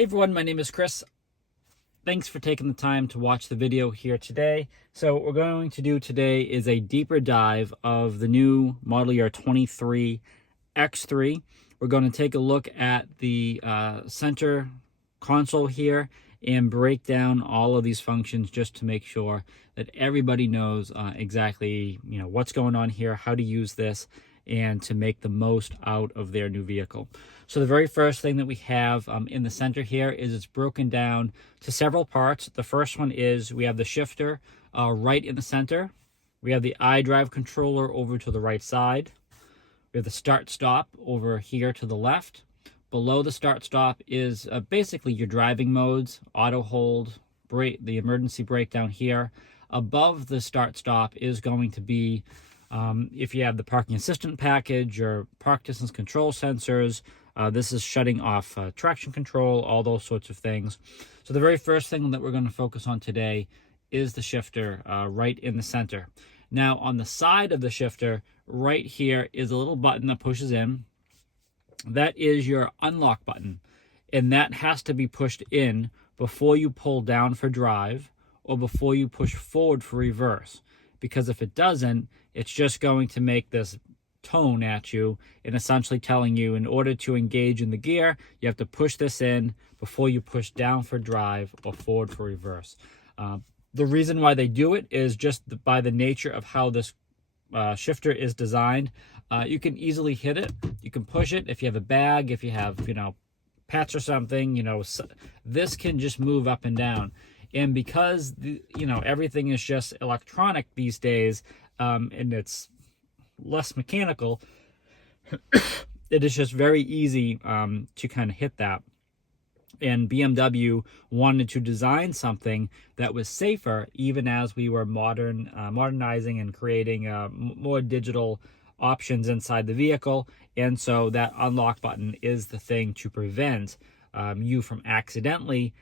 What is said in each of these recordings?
Hey everyone, my name is Chris. Thanks for taking the time to watch the video here today. So what we're going to do today is a deeper dive of the new model year 23 X3. We're going to take a look at the center console here and break down all of these functions just to make sure that everybody knows exactly what's going on here, how to use this, and to make the most out of their new vehicle. So the very first thing that we have in the center here is it's broken down to several parts. The first one is we have the shifter right in the center. We have the iDrive controller over to the right side. We have the start-stop over here to the left. Below the start-stop is basically your driving modes, auto hold, brake, the emergency brake down here. Above the start-stop is going to be if you have the parking assistant package or park distance control sensors. This is shutting off traction control, all those sorts of things. So the very first thing that we're going to focus on today is the shifter right in the center. Now on the side of the shifter, right here is a little button that pushes in. That is your unlock button, and that has to be pushed in before you pull down for drive or before you push forward for reverse, because if it doesn't, it's just going to make this tone at you and essentially telling you in order to engage in the gear, you have to push this in before you push down for drive or forward for reverse. The reason why they do it is just by the nature of how this shifter is designed. You can easily hit it. You can push it if you have a bag, if you have, pets or something, this can just move up and down. And because, everything is just electronic these days, and it's less mechanical, it is just very easy to kind of hit that. And BMW wanted to design something that was safer, even as we were modernizing and creating more digital options inside the vehicle. And so that unlock button is the thing to prevent you from accidentally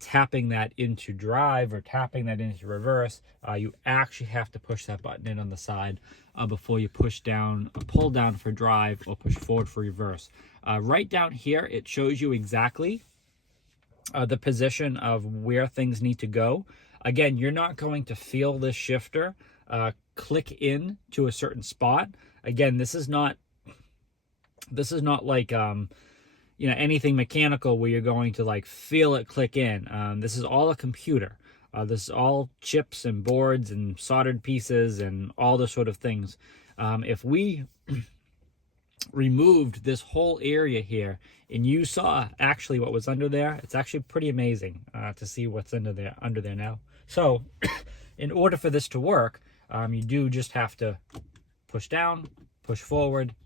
tapping that into drive or tapping that into reverse. You actually have to push that button in on the side before you pull down for drive or push forward for reverse. Right down here, it shows you exactly the position of where things need to go. Again, you're not going to feel this shifter click in to a certain spot. Again, this is not like anything mechanical where you're going to like feel it click in. This is all a computer. This is all chips and boards and soldered pieces and all this sort of things. If we removed this whole area here and you saw actually what was under there, it's actually pretty amazing to see what's under there now. So in order for this to work, you do just have to push down, push forward.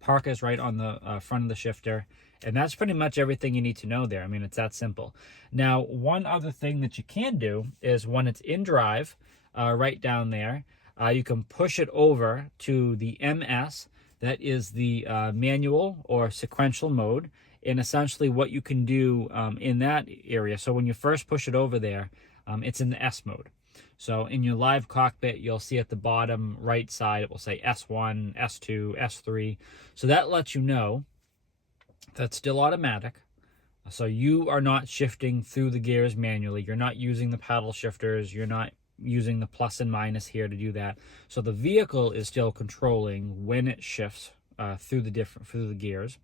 Park is right on the front of the shifter, and that's pretty much everything you need to know there. I mean, it's that simple. Now, one other thing that you can do is when it's in drive, right down there, you can push it over to the MS. That is the manual or sequential mode. And essentially what you can do in that area, so when you first push it over there, it's in the S mode. So in your live cockpit, you'll see at the bottom right side, it will say S1, S2, S3. So that lets you know that's still automatic. So you are not shifting through the gears manually. You're not using the paddle shifters. You're not using the plus and minus here to do that. So the vehicle is still controlling when it shifts through the gears.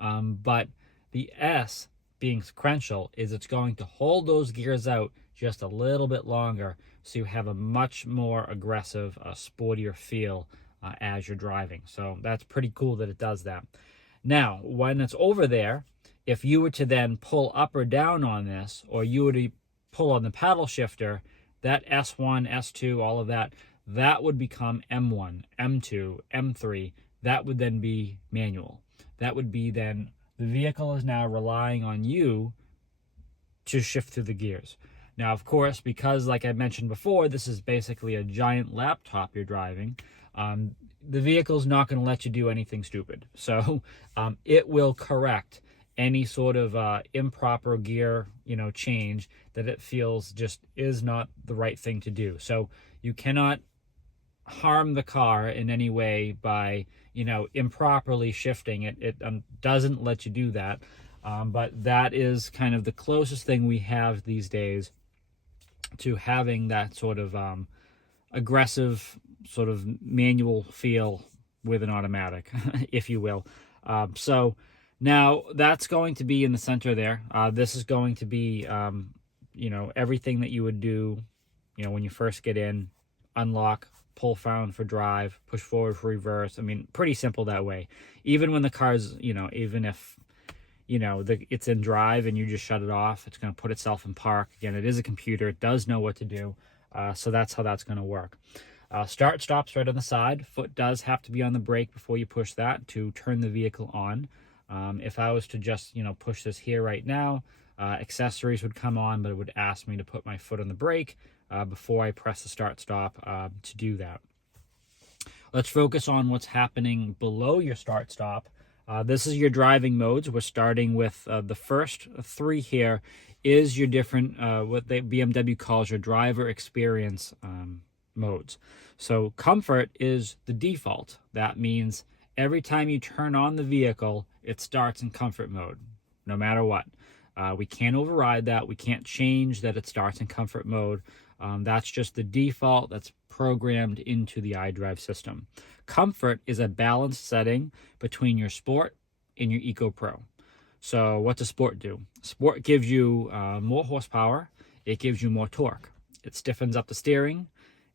But the S, being sequential, is it's going to hold those gears out just a little bit longer, so you have a much more aggressive, sportier feel as you're driving. So that's pretty cool that it does that. Now, when it's over there, if you were to then pull up or down on this, or you were to pull on the paddle shifter, that S1, S2, all of that, that would become M1, M2, M3. That would then be manual. That would be then the vehicle is now relying on you to shift through the gears. Now, of course, because like I mentioned before, this is basically a giant laptop you're driving, the vehicle's not going to let you do anything stupid. So it will correct any sort of improper gear, change that it feels just is not the right thing to do. So you cannot harm the car in any way by, improperly shifting it. It doesn't let you do that. But that is kind of the closest thing we have these days to having that sort of aggressive sort of manual feel with an automatic, if you will. So now that's going to be in the center there. This is going to be, everything that you would do, when you first get in: unlock, pull down for drive, push forward for reverse. I mean, pretty simple that way. Even when the car's, even if, it's in drive and you just shut it off, it's going to put itself in park. Again, it is a computer. It does know what to do. So that's how that's going to work. Start stops right on the side. Foot does have to be on the brake before you push that to turn the vehicle on. If I was to just, push this here right now, accessories would come on, but it would ask me to put my foot on the brake before I press the start stop to do that. Let's focus on what's happening below your start stop. This is your driving modes. We're starting with the first three here is your different, what the BMW calls your driver experience modes. So comfort is the default. That means every time you turn on the vehicle, it starts in comfort mode, no matter what. We can't override that. We can't change that it starts in comfort mode. That's just the default that's programmed into the iDrive system. Comfort is a balanced setting between your Sport and your Eco Pro. So what does Sport do? Sport gives you more horsepower. It gives you more torque. It stiffens up the steering.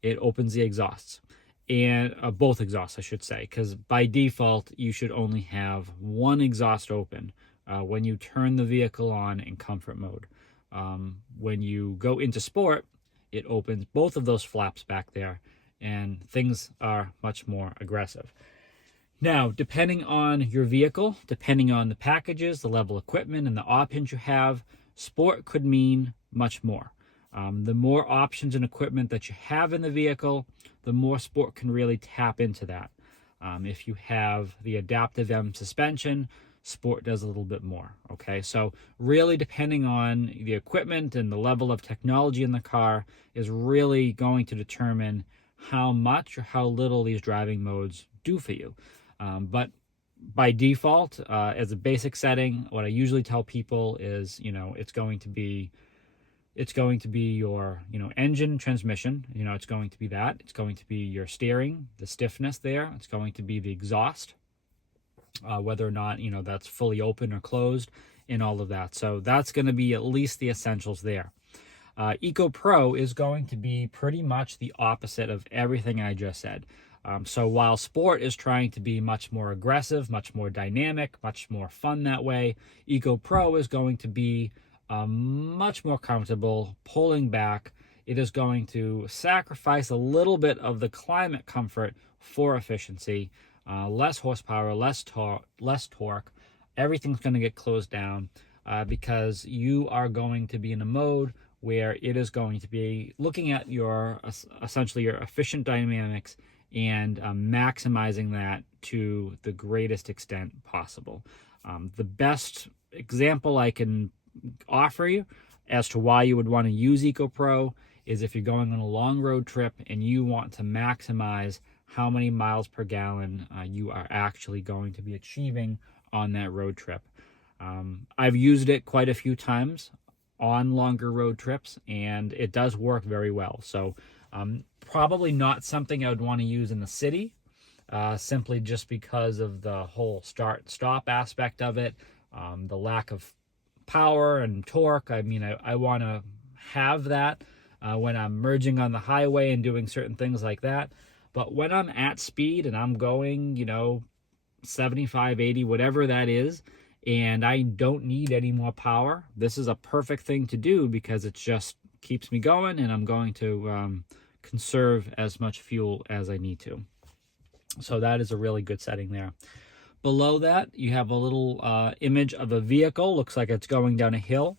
It opens the exhausts. And both exhausts, I should say, because by default, you should only have one exhaust open when you turn the vehicle on in comfort mode. When you go into Sport, it opens both of those flaps back there, and things are much more aggressive. Now, depending on your vehicle, depending on the packages, the level of equipment, and the options you have, Sport could mean much more. The more options and equipment that you have in the vehicle, the more Sport can really tap into that. If you have the adaptive M suspension, Sport does a little bit more. Okay, so really depending on the equipment and the level of technology in the car is really going to determine how much or how little these driving modes do for you. But by default, as a basic setting, what I usually tell people is, it's going to be your, engine, transmission, it's going to be that. It's going to be your steering, the stiffness there. It's going to be the exhaust, whether or not, that's fully open or closed, and all of that. So that's going to be at least the essentials there. Eco Pro is going to be pretty much the opposite of everything I just said. So while Sport is trying to be much more aggressive, much more dynamic, much more fun that way, Eco Pro is going to be much more comfortable, pulling back. It is going to sacrifice a little bit of the climate comfort for efficiency, less horsepower, less torque. Everything's going to get closed down because you are going to be in a mode where it is going to be looking at your essentially your efficient dynamics and maximizing that to the greatest extent possible. The best example I can offer you as to why you would want to use Eco Pro is if you're going on a long road trip and you want to maximize how many miles per gallon you are actually going to be achieving on that road trip. I've used it quite a few times on longer road trips, and it does work very well. So probably not something I would want to use in the city, simply just because of the whole start-stop aspect of it, the lack of power and torque. I mean, I want to have that when I'm merging on the highway and doing certain things like that. But when I'm at speed and I'm going, 75, 80, whatever that is, and I don't need any more power, this is a perfect thing to do because it just keeps me going, and I'm going to conserve as much fuel as I need to. So that is a really good setting there. Below that, you have a little image of a vehicle. Looks like it's going down a hill.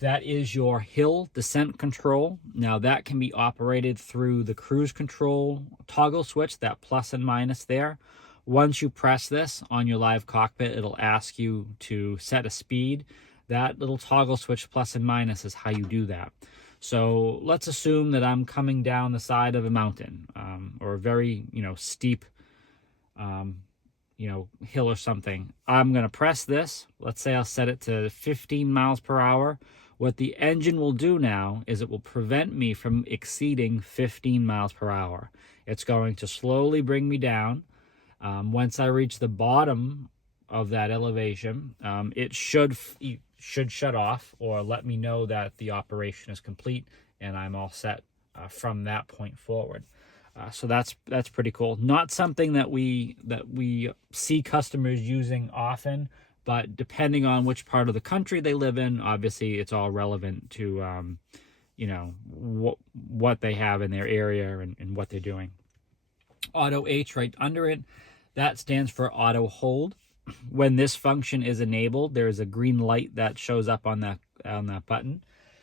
That is your hill descent control. Now that can be operated through the cruise control toggle switch, that plus and minus there. Once you press this on your live cockpit, it'll ask you to set a speed. That little toggle switch plus and minus is how you do that. So let's assume that I'm coming down the side of a mountain or a very, steep hill or something. I'm going to press this. Let's say I'll set it to 15 miles per hour. What the engine will do now is it will prevent me from exceeding 15 miles per hour. It's going to slowly bring me down. Once I reach the bottom of that elevation, it should shut off or let me know that the operation is complete and I'm all set from that point forward. So that's pretty cool. Not something that we see customers using often, but depending on which part of the country they live in, obviously it's all relevant to what they have in their area and what they're doing. Auto H right under it, that stands for auto hold. When this function is enabled, there is a green light that shows up on that button.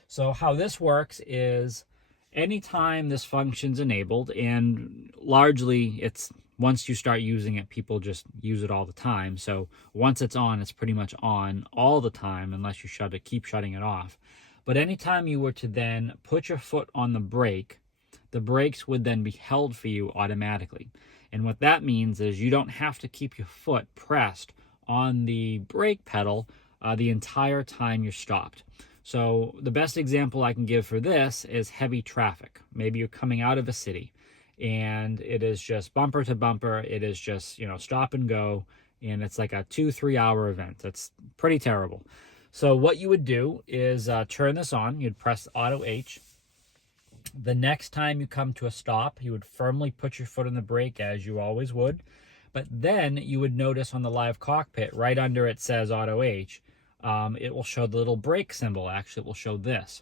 So how this works is anytime this function's enabled, and largely it's once you start using it, people just use it all the time. So once it's on, it's pretty much on all the time unless you keep shutting it off. But anytime you were to then put your foot on the brake, the brakes would then be held for you automatically. And what that means is you don't have to keep your foot pressed on the brake pedal the entire time you're stopped. So the best example I can give for this is heavy traffic. Maybe you're coming out of a city and it is just bumper to bumper. It is just, stop and go. And it's like a 2-3 hour event. That's pretty terrible. So what you would do is turn this on. You'd press Auto H. The next time you come to a stop, you would firmly put your foot on the brake as you always would. But then you would notice on the live cockpit, right under it says Auto H, it will show the little brake symbol. Actually, it will show this.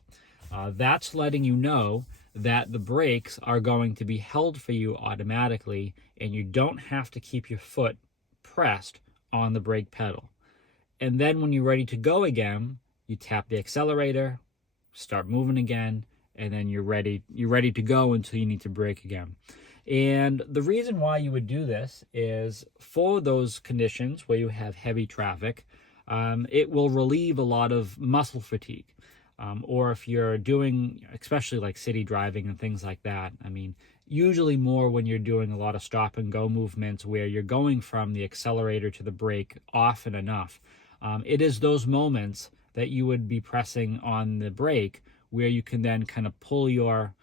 That's letting you know that the brakes are going to be held for you automatically, and you don't have to keep your foot pressed on the brake pedal. And then when you're ready to go again, you tap the accelerator, start moving again, and then you're ready to go until you need to brake again. And the reason why you would do this is for those conditions where you have heavy traffic, it will relieve a lot of muscle fatigue. Or if you're doing, especially like city driving and things like that, usually more when you're doing a lot of stop and go movements where you're going from the accelerator to the brake often enough. It is those moments that you would be pressing on the brake where you can then kind of pull your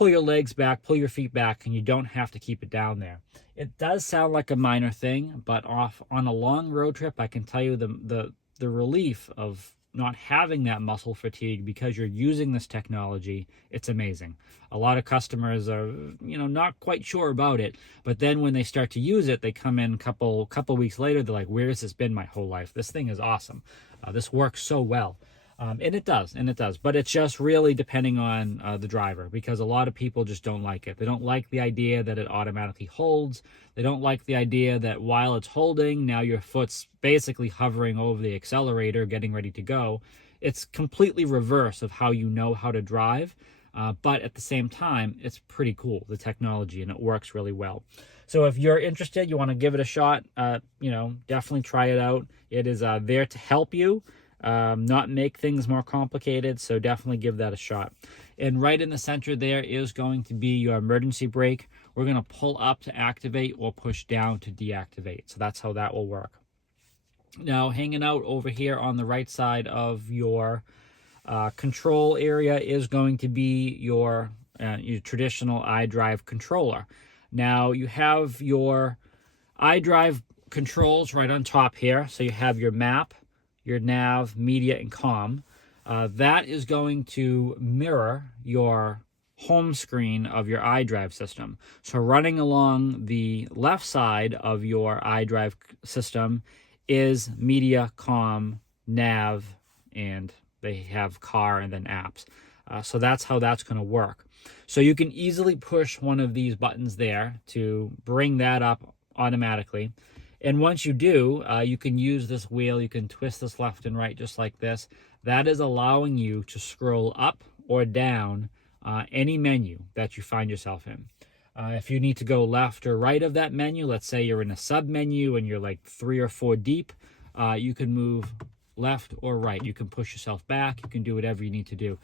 legs back, pull your feet back, and you don't have to keep it down there. It does sound like a minor thing, but on a long road trip, I can tell you the relief of not having that muscle fatigue because you're using this technology, it's amazing. A lot of customers are, not quite sure about it, but then when they start to use it, they come in a couple weeks later, they're like, where has this been my whole life? This thing is awesome. This works so well. And it does, but it's just really depending on the driver, because a lot of people just don't like it. They don't like the idea that it automatically holds. They don't like the idea that while it's holding, now your foot's basically hovering over the accelerator, getting ready to go. It's completely reverse of how you know how to drive, but at the same time, it's pretty cool, the technology, and it works really well. So if you're interested, you want to give it a shot, definitely try it out. It is there to help you. Not make things more complicated, so definitely give that a shot. And right in the center there is going to be your emergency brake. We're going to pull up to activate or push down to deactivate. So that's how that will work. Now, hanging out over here on the right side of your control area is going to be your traditional iDrive controller. Now, you have your iDrive controls right on top here. So you have your map, your nav, media, and comm. That is going to mirror your home screen of your iDrive system. So running along the left side of your iDrive system is media, comm, nav, and they have car and then apps. So that's how that's going to work. So you can easily push one of these buttons there to bring that up automatically. And once you do, you can use this wheel. You can twist this left and right just like this. That is allowing you to scroll up or down any menu that you find yourself in. If you need to go left or right of that menu, let's say you're in a sub menu and you're like 3 or 4 deep, you can move left or right. You can push yourself back. You can do whatever you need to do.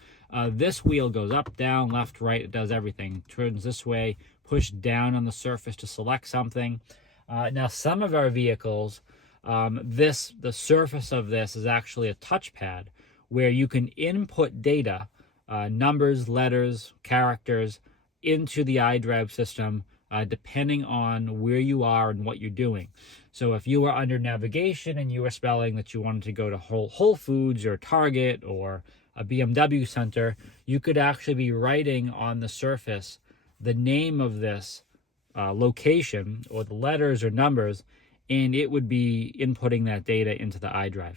This wheel goes up, down, left, right. It does everything. Turns this way, push down on the surface to select something. Now, some of our vehicles, the surface of this is actually a touchpad where you can input data, numbers, letters, characters, into the iDrive system, depending on where you are and what you're doing. So if you were under navigation and you were spelling that you wanted to go to Whole Foods or Target or a BMW center, you could actually be writing on the surface the name of this location or the letters or numbers, and it would be inputting that data into the iDrive.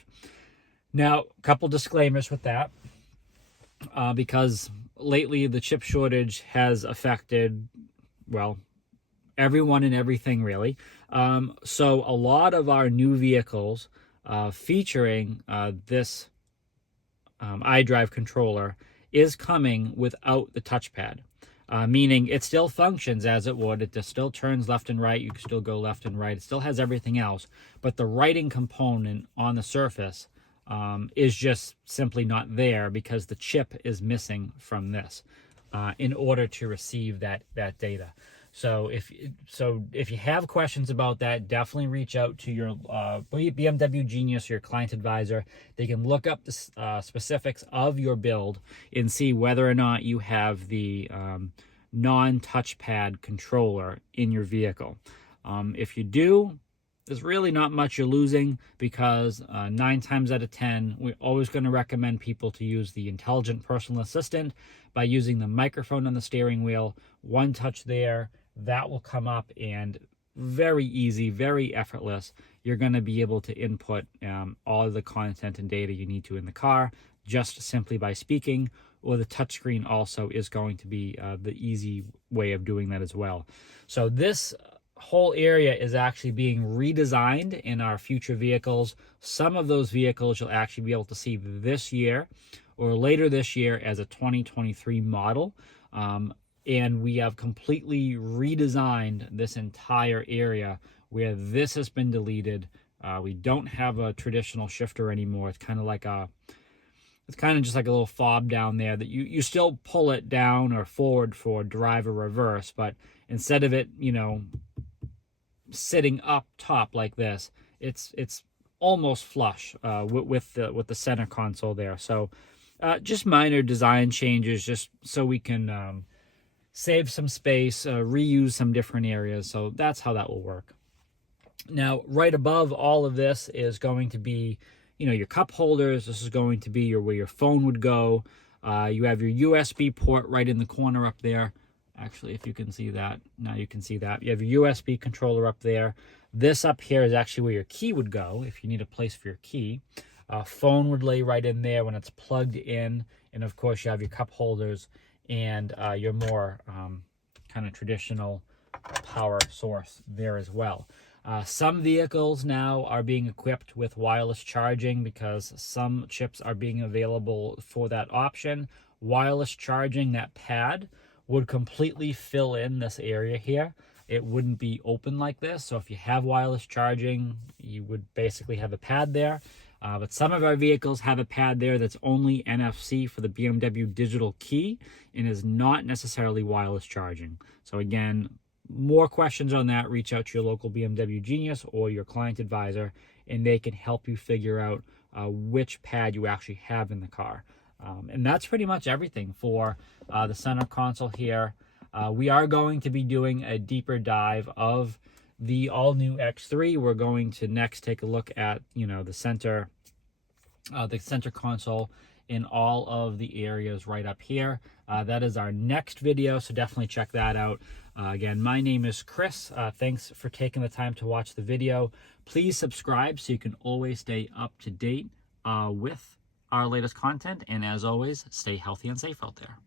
Now, a couple disclaimers with that, because lately the chip shortage has affected, well, everyone and everything really. So a lot of our new vehicles featuring this iDrive controller is coming without the touchpad. Meaning it still functions as it would. It just still turns left and right. You can still go left and right. It still has everything else. But the writing component on the surface is just simply not there because the chip is missing from this in order to receive that data. So if you have questions about that, definitely reach out to your BMW Genius, your client advisor. They can look up the specifics of your build and see whether or not you have the non-touchpad controller in your vehicle. If you do, there's really not much you're losing because 9 times out of 10, we're always going to recommend people to use the intelligent personal assistant by using the microphone on the steering wheel. One touch there, that will come up, and very easy, very effortless. You're going to be able to input all of the content and data you need to in the car just simply by speaking, or the touchscreen also is going to be the easy way of doing that as well. So this whole area is actually being redesigned in our future vehicles. Some of those vehicles you'll actually be able to see this year or later this year as a 2023 model. And we have completely redesigned this entire area where this has been deleted. We don't have a traditional shifter anymore. It's kind of just like a little fob down there that you still pull it down or forward for drive or reverse, but instead of it, sitting up top like this, it's almost flush with the center console there. So just minor design changes, just so we can save some space, reuse some different areas. So that's how that will work. Now, right above all of this is going to be, your cup holders. This is going to be where your phone would go. You have your USB port right in the corner up there. Actually, if you can see that, now you can see that. You have your USB controller up there. This up here is actually where your key would go if you need a place for your key. Phone would lay right in there when it's plugged in. And of course, you have your cup holders and your more kind of traditional power source there as well. Some vehicles now are being equipped with wireless charging because some chips are being available for that option. Wireless charging, that pad would completely fill in this area here. It wouldn't be open like this. So if you have wireless charging, you would basically have a pad there. But some of our vehicles have a pad there that's only NFC for the BMW digital key and is not necessarily wireless charging. So again, more questions on that, reach out to your local BMW Genius or your client advisor, and they can help you figure out which pad you actually have in the car. And that's pretty much everything for the center console here. We are going to be doing a deeper dive of the all-new X3. We're going to next take a look at, the center console in all of the areas right up here. That is our next video, so definitely check that out. Again, my name is Chris. Thanks for taking the time to watch the video. Please subscribe so you can always stay up to date with our latest content. And as always, stay healthy and safe out there.